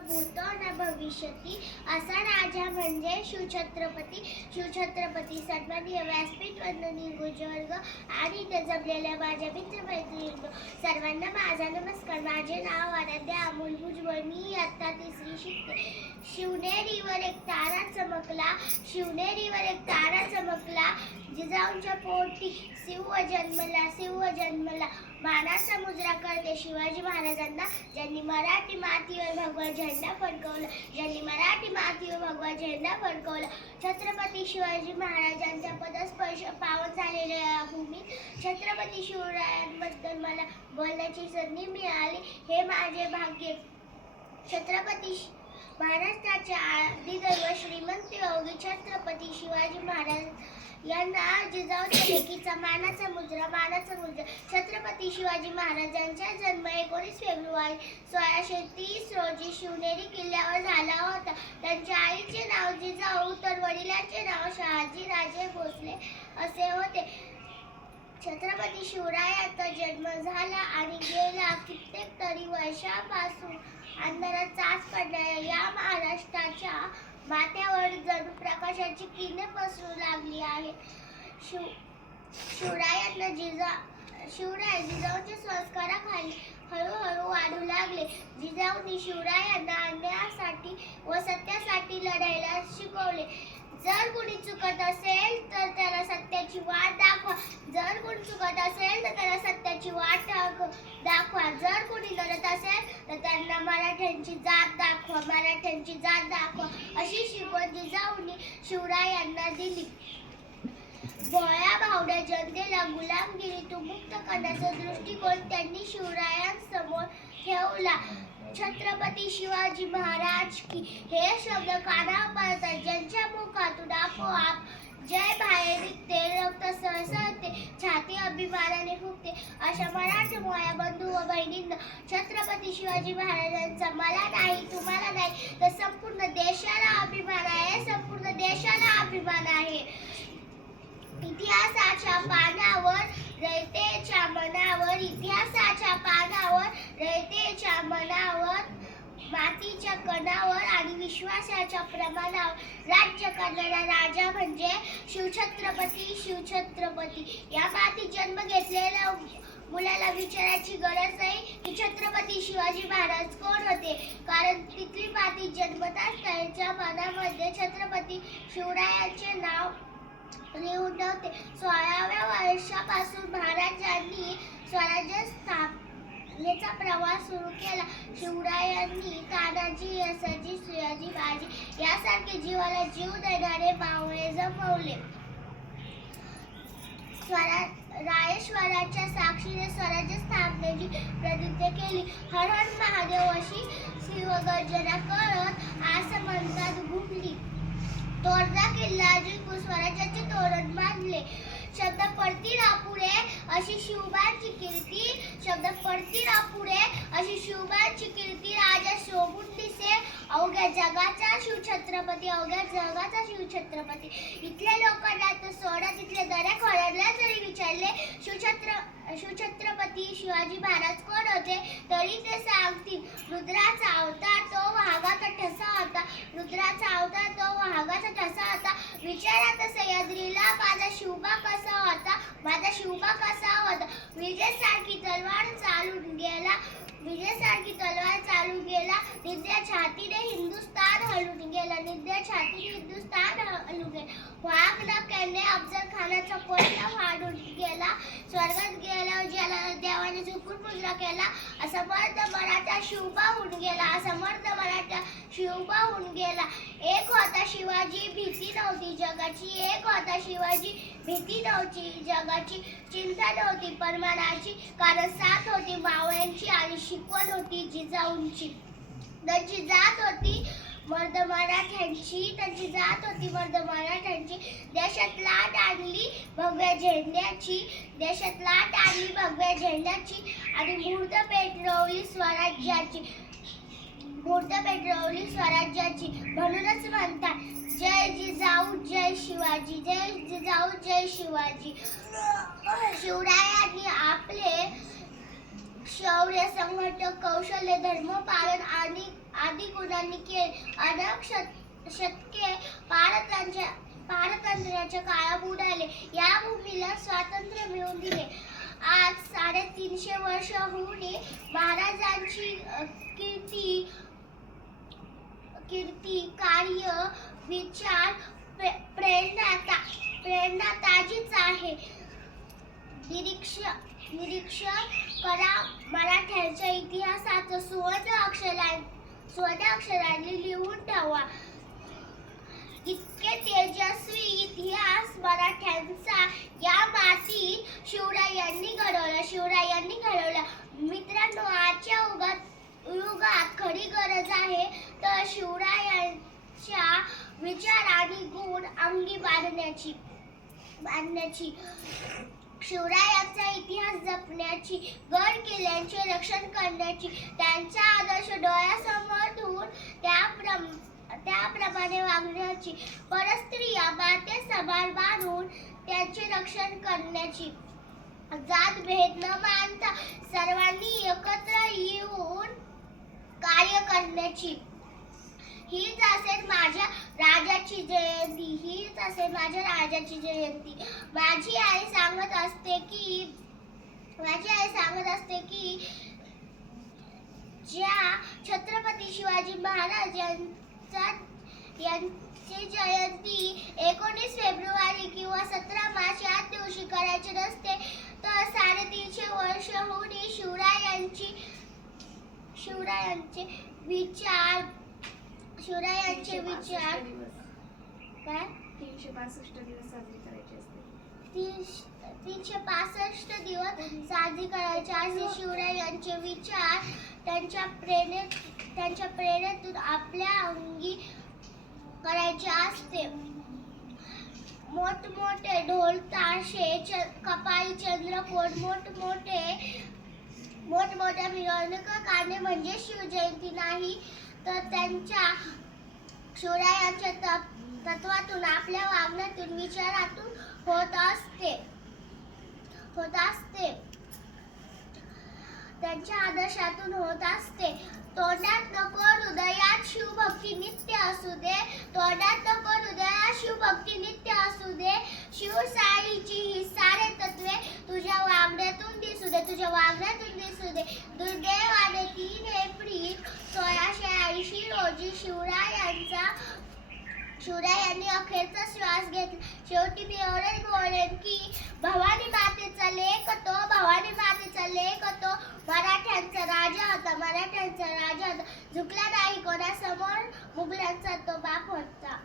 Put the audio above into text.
भूतो न भविष्यती। असा राजा म्हणजे शिवछत्रपती शिवछत्रपती सन्माननीय व्यासपीठ वंदनीय गुरुवर्ग आणि इथे जमलेल्या माझ्या मित्र मैत्रिणी सर्वांना माझा नमस्कार. माझे नाव आराध्या अमोल भुजबळ. मी आत्ता तिसरी शिकते. शिवनेरीवर एक तारा चमकला. शिवनेरीवर एक तारा चमकला. जिजाऊंच्या पोटी शिव जन्मला शिव जन्मला. मानाचा मुजरा करते. शिवाजी महाराजांना ज्यांनी मराठी मातीवर भगवा झेंडा फडकवला ज्यांनी मराठी मातीवर भगवा झेंडा फडकवला. छत्रपती शिवाजी महाराजांचा पदस्पर्श पावन झालेल्या भूमी छत्रपती शिवरायांबद्दल मला बोलण्याची संधी मिळाली. हे माझे भाग्य. छत्रपती महाराष्ट्राच्या महाराष्ट्राचे श्रीमंत योगी छत्रपती शिवाजी महाराज यांना जिजाऊच्या लेकीचा मानाचा मुजरा मानाचा मुजरा छत्रपती शिवाजी महाराजांचा जन्म एकोणीस फेब्रुवारी सोळाशे तीस रोजी शिवनेरी किल्ल्यावर झाला होता. त्यांच्या आईचे नाव जिजाऊ तर वडिलांचे नाव शहाजी राजे भोसले असे होते. छत्रपती शिवरायांचा जन्म झाला आणि गेला कित्येक तरी वर्षापासून. अंधारात चाच पडणाऱ्या माथ्यावर जणू प्रकाशाची किरणे पसरू लागली आहे. शिव शिवरायांना जिजा शिवराय जिजाऊच्या संस्काराखाली हळूहळू वाढू लागले. जिजाऊनी शिवरायांना अन्यायासाठी व सत्यासाठी लढायला शिकवले. जर कोणी चुकत असेल तर त्याला सत्याची वाट दाखवा. जर कोणी चुकत असेल तर त्याला सत्याची वाट दाखवा. जर कोणी लढत असेल तर त्यांना मराठ्यांची जात दाखवा. मराठ्यांची जात दाखवा. अशी शिकवण जिजाऊनी शिवरायांना दिली. भोळ्या भावड्या जनतेला गुलामगिरीतून मुक्त करण्याचा दृष्टिकोन त्यांनी शिवरायांसमोर ठेवला. छत्रपती शिवाजी महाराज की हे शब्द कानावर पडतात ज्यांच्या मुखातून आपोआप जय बाहेर निघते रक्त सहसळते छाती अभिमानाने फुगते अशा मराठी मोया बंधू व बहिणींना छत्रपती शिवाजी महाराजांचा मला नाही तुम्हाला नाही तर संपूर्ण देशाला अभिमान आहे संपूर्ण देशाला अभिमान आहे. इतिहासाच्या पानावर रयतेच्या मनावर इतिहासाच्या पानावर रयतेच्या मनावर मातीच्या कणावर आणि विश्वासाच्या प्रमाणावर राज्य करणारा राजा म्हणजे शिवछत्रपती शिवछत्रपती. या मातीत जन्म घेतलेल्या मुलाला विचारायची गरज नाही. की छत्रपती शिवाजी महाराज कोण होते? कारण तिथली माती जन्मताच त्यांच्या मनामध्ये छत्रपती शिवरायांचे नाव लिहून ठेवते. सोळाव्या वर्षापासून महाराजांनी स्वराज्य स्थापनेचा प्रवास सुरू केला. शिवरायांनी तानाजी यसाजी सुयाजी बाजी यासारखे जीवाला जीव देणारे मावळे जमवले. स्वरा रायेश्वराच्या साक्षीने स्वराज्य स्थापनेची प्रतिज्ञा केली. हर हर महादेव अशी शिवगर्जना करत आसमंतात घुमली. तोरणा किल्ला जिंकून स्वराज्याचे तोरण बांधले. शब्द पडतील पुढे अशी शिवबांची कीर्ती शब्द पडतील पुढे अशी शिवबांची कीर्ती राजा शोभून दिसे अवघ्या जगाचा शिवछत्रपती अवघ्या जगाचा शिवछत्रपती. इथल्या लोकांना तर सोडा तिथले दऱ्या खोऱ्याला जरी विचारले शिवछत्र शिवछत्रपती शिवाजी महाराज कोण होते? तरी ते सांगतील रुद्राचा अवतार तो वाघाचा ठसा होता. रुद्राचा अवतार तो वाघाचा ठसा होता. विचारा तसं सह्याद्रीला माझा शिवबा कसा होता? माझा शिवका कसा होता? विजयसारखी तलवार चालून गेला. विजयसारखी तलवार चालून गेला. निद्या छातीने हिंदुस्तान हलून गेला. निद्या छातीने हिंदुस्तान हलून गेला. वाघ नक्याने अफजल खानाचा कोयला वाढून गेला. स्वर्गात गेला ज्याला देवाने झुकून पूजा केला. असमर्थ मराठा शिवबा होऊन गेला. असमर्थ मराठा शिवबा होऊन गेला. एक शिवाजी भीती नव्हती. जगाची एक होता शिवाजी भीती नव्हती. जगाची चिंता नव्हती. परमानाची कारण साथ होती. मावळ्यांची आणि शिकवण होती. जिजाऊंची. त्यांची जात होती. मर्द मराठ्यांची त्यांची जात होती. मर्द मराठ्यांची देशात लाट आणली भगव्या झेंड्याची. देशात लाट आणली भगव्या झेंड्याची. आणि मुहूर्त पेटवली स्वराज्याची. मुहूर्त पेटवली स्वराज्याची. म्हणूनच म्हणतात शिवाजी जय जिजाऊ जय शिवाजी. शिवरायांनी आपले शौर्य संघट कौशल्य धर्म पालन आणि आदी गुणांनी केले अनेक शत शतके पारतंत्र्या पारतंत्र्याच्या काळा बुडाले. या भूमीला स्वातंत्र्य मिळवून दिले. आज साडेतीनशे वर्ष होऊन महाराजांची कीर्ती कीर्ती कार्य विचार प्रेरणा ता- प्रेरणा ताजीच आहे. निरीक्षण निरीक्षण करा मराठ्यांच्या इतिहासाचं सुवर्ण अक्षरा सुवर्ण अक्षरांनी लिहून ठेवा. इतके तेजस्वी इतिहास मराठ्यांचा. या मातीत शिवरायांनी घडवला शिवरायांनी घडवला. मित्रांनो आजच्या युगात युगात खरी गरज आहे तर शिवरायांच्या विचारात आणि अंगी बांधण्याची बांधण्याची. शिवरायांचा इतिहास जपण्याची गड किल्ल्यांचे रक्षण करण्याची त्यांचा आदर्श डोळ्यासमोर ठेवून त्याप्रम त्याप्रमाणे वागण्याची. परस्त्रिया माते सभार बांधून त्यांचे रक्षण करण्याची. जात भेद न मानता सर्वांनी एकत्र येऊन कार्य करण्याची. हीच असेल माझ्या राजाची जय. असेल माझ्या राजाची जयंती. माझी आई सांगत असते की माझी आई सांगत असते की ज्या छत्रपती शिवाजी महाराज यांचा यांची जयंती एकोणीस फेब्रुवारी किंवा सतरा मार्च या दिवशी करायची नसते तर साडेतीनशे वर्ष होऊन शिवरायांची शिवरायांचे विचार शिवरायांचे विचार काय? तीनशे पासष्ट दिवस साजरी करायची असते. तीनशे पासष्ट दिवस साजरी करायचे असे शिवरायांचे विचार त्यांच्या प्रेरणेत त्यांच्या प्रेरणेतून आपल्या अंगी करायचे असते. मोठमोठे ढोल ताशे च कपाळी चंद्रकोट मोठमोठे मोठमोठ्या मिरवणुका काढणे म्हणजे शिवजयंती नाही तर त्यांच्या शिवरायांच्या तप तत्वातून आपल्या वागण्यातून विचारातून होत असते. होत असते. त्यांच्या आदर्शातून होत असते. तोंडात नको हृदयात शिवभक्ती नित्य असू दे. तोंडात नको हृदयात शिवभक्ती नित्य असू दे. शिवसाईची ही सारे तत्वे तुझ्या वागण्यातून दिसू दे. तुझ्या वागण्यातून दिसू दे. दुर्दैवाने तीन एप्रिल सोळाशे ऐंशी रोजी शिवरायांचा शिवराय यांनी अखेरचा श्वास घेतला. शेवटी मी एवढंच बोलेन की भवानी मातेचा लेख होतो भवानी मातेचा लेख होतो मराठ्यांचा राजा होता मराठ्यांचा राजा होता. झुकला नाही कोणासमोर मुघलांचा तो बाप होता.